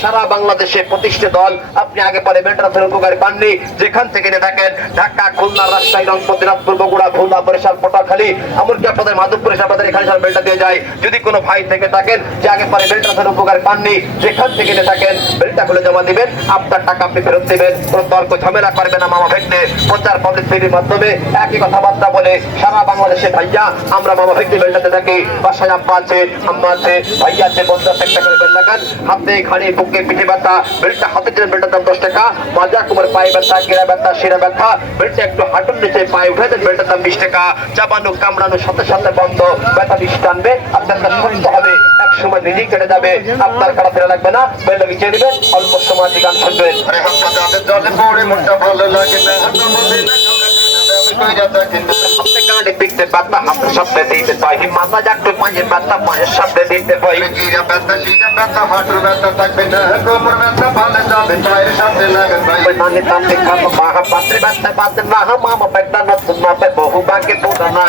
সারা বাংলাদেশে প্রতিষ্ঠিত দল। আপনি আগে পরে বেলটার উপকারী পাননি, যেখান থেকে নিয়ে থাকেন ঢাকা, খুলনা, রাজশাহী, রংপুর, দিনাজপুর, বগুড়া, খুলনা, বরিশাল, পটুয়াখালী, এমনকি আপনাদের মাধবপুর এসে আপনাদের এখানে সব বেলটা দিয়ে যায়। যদি কোনো ভাই থেকে থাকেন যে আগে পরে বেলটার উপকার পাননি, যেখান থেকে নিয়ে থাকেন বেলটা খুলে জমা দিবেন, আপনার টাকা আপনি ফেরত দিবেন। কোনো তর্ক ঝামেলা করবে না মামা ভেগনে। প্রচার পাবলিক টিভির মাধ্যমে একই কথাবার্তা বলে সারা বাংলাদেশে ভাইয়া আমরা মামা ভেগনে বেলটাতে থাকি। বাসায় আব্বা আছে, আম্মা আছে, ভাইয়া আছে, 50 টাকা করে বেল লাগান। হাতে, ঘাড়ে, বুকে, পিঠে ব্যথা, বেলটা হাতে দিলেন, বেলটার দাম 10 টাকা। মাজা, কোমর, পায়ে ব্যথা, গেরা ব্যথা, শিরা ব্যথা, বেলটা একটু হাঁটুর নিচে পায়ে উঠে দেন, বেলটার দাম 20 টাকা। চাবানো, কামড়ানোর সাথে সাথে বন্ধ, ব্যথা বিষ টানবে, আপনার সুস্থ হবে, এক সময় নিজেই কেটে যাবে, আপনার কাটা ফেরা লাগবে না। বেলটা বিছিয়ে দিবেন, অল্প সময় গান শুনবেন। জলে পড়ে মনটা ভালো লাগে না, আপনি গানে পিকতে ব্যথা, আপনার সামনে দিতে পাই, মাথা যাকতে পায়ে ব্যথা, পায়ের সামনে দিতে পাই, গিরা ব্যথা, শিরা ব্যথা, হাঁটুর ব্যথা থাকবে না, কোমর ব্যথা ভালো যাবে, পায়ের সামনে লাগবে ভাই, মানে তাতে খাবো মাহা পাত্রে ব্যথা পাতে না, মামা ব্যথা নতুন মাপে বহু বাকে পুরানা,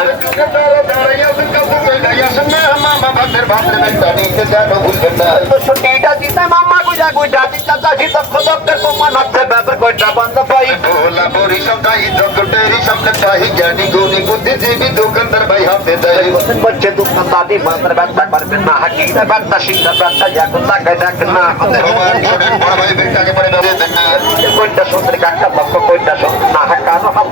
মামা ভাতের ভাতের ব্যথা নিতে জানো বুঝবে না, ছুটিটা দিতে মামা গুজা গুজা দিতে চাষি দক্ষ দক্ষ কমান হচ্ছে ব্যাপার কয়টা বন্ধ পাই, ভোলা বরিশাল দায়ী ডক্টরেরই সামনে পাই, জ্ঞানী গুণী বুদ্ধিজীবী দোকানদার ভাই হাতে দেয়, বলছে দোকানদারি মাথার ব্যথা করবে না, হাকিটা ব্যথা, শিক্ষা ব্যথা, এখন তাকে দেখ না, বড় ভাই বেটাকে পরে দেবেন না, কয়টা সুন্দর কাকা লক্ষ কয়টা সুন্দর না, কারো হাত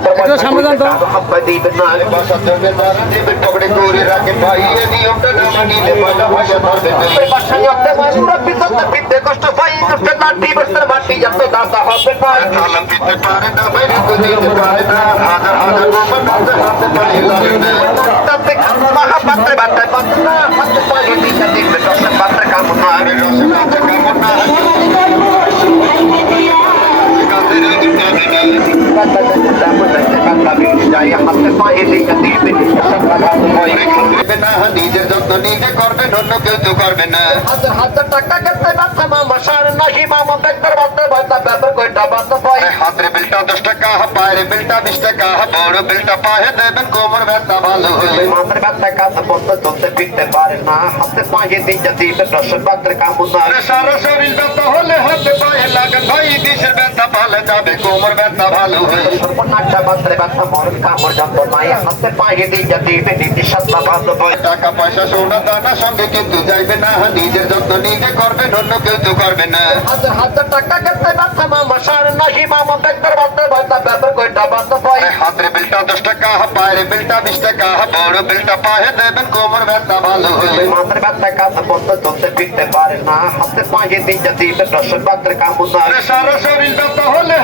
দিবেন না, বাসার জন্য তারা দিবেন পকড়ে করে রাখে ভাই, এ নিয়মটা না মানিলে বাধা ভাষা ধরবে না, বাসায় একটা মানুষ পিছনে পিঠে কষ্ট পাই, উঠতে তার দিবসের বাটি যত দাদা হবে ভাই, তালা পিতে পারে না বাইরে তো দিতে পারে না, হাজার হাজার রোমান হাতে হাতে পাই লাগে না, তাতে মাহা পাত্রে বাটা পাত্র না, পাত্রে পাই দিতে দেখবে রসের পাত্রে কামড় না, রসের পাত্রে কামড় না, নিজের যত্ন নিজে করবেন, অন্য কেউ তো করবে না, হাজার হাজার টাকা করতে বাচ্চা মামা সার নাহি, মামা বেকার বাচ্চা বাচ্চা ব্যাপার কয়টা বাচ্চা পাই, হাতের বিলটা 10 টাকা, পায়ের বিলটা 20 টাকা, বড় বিলটা পায়ে দেবেন, কোমর ব্যথা ভালো হলে, মাথার ব্যথা কাঁচা বন্ধ চলতে ফিরতে পারে না, হাতে পায়ে দিতে দিবে রসের পাত্রে কামড় না, সারা শরীর ব্যথা হলে হাতে পায়ে লাগান ভাই, বিষের ব্যথা ভালো যাবে, কোমর ব্যথা ভালো হলে, সর্বনাশা পাত্রে ব্যথা মরণ কামড় যন্ত্র নাই, হাতে পায়ে দিতে দিবে নীতি সাতটা ভালো হয়, টাকা পয়সা সোনা দানা সঙ্গে কিন্তু যাইবে না, নিজের যত্ন নিজে করবেন, অন্য কেউ তো করবে না, হাজার হাজার টাকা করতে ব্যথা মামা সার নাহি, মামা বেকার বাচ্চা বাচ্চা ব্যাপার কয়টা বাচ্চা পাই, হাতের বিলটা 10 টাকা, পায়ের বিলটা 20 টাকা, বড় বিলটা পায়ে দেবেন, কোমর ব্যথা ভালো হলে, মাথার ব্যথা কাঁচা বন্ধ চলতে ফিরতে পারে না, হাতে পায়ে দিতে দিবে রসের পাত্রে কামড় না, সারা শরীর ব্যথা হলে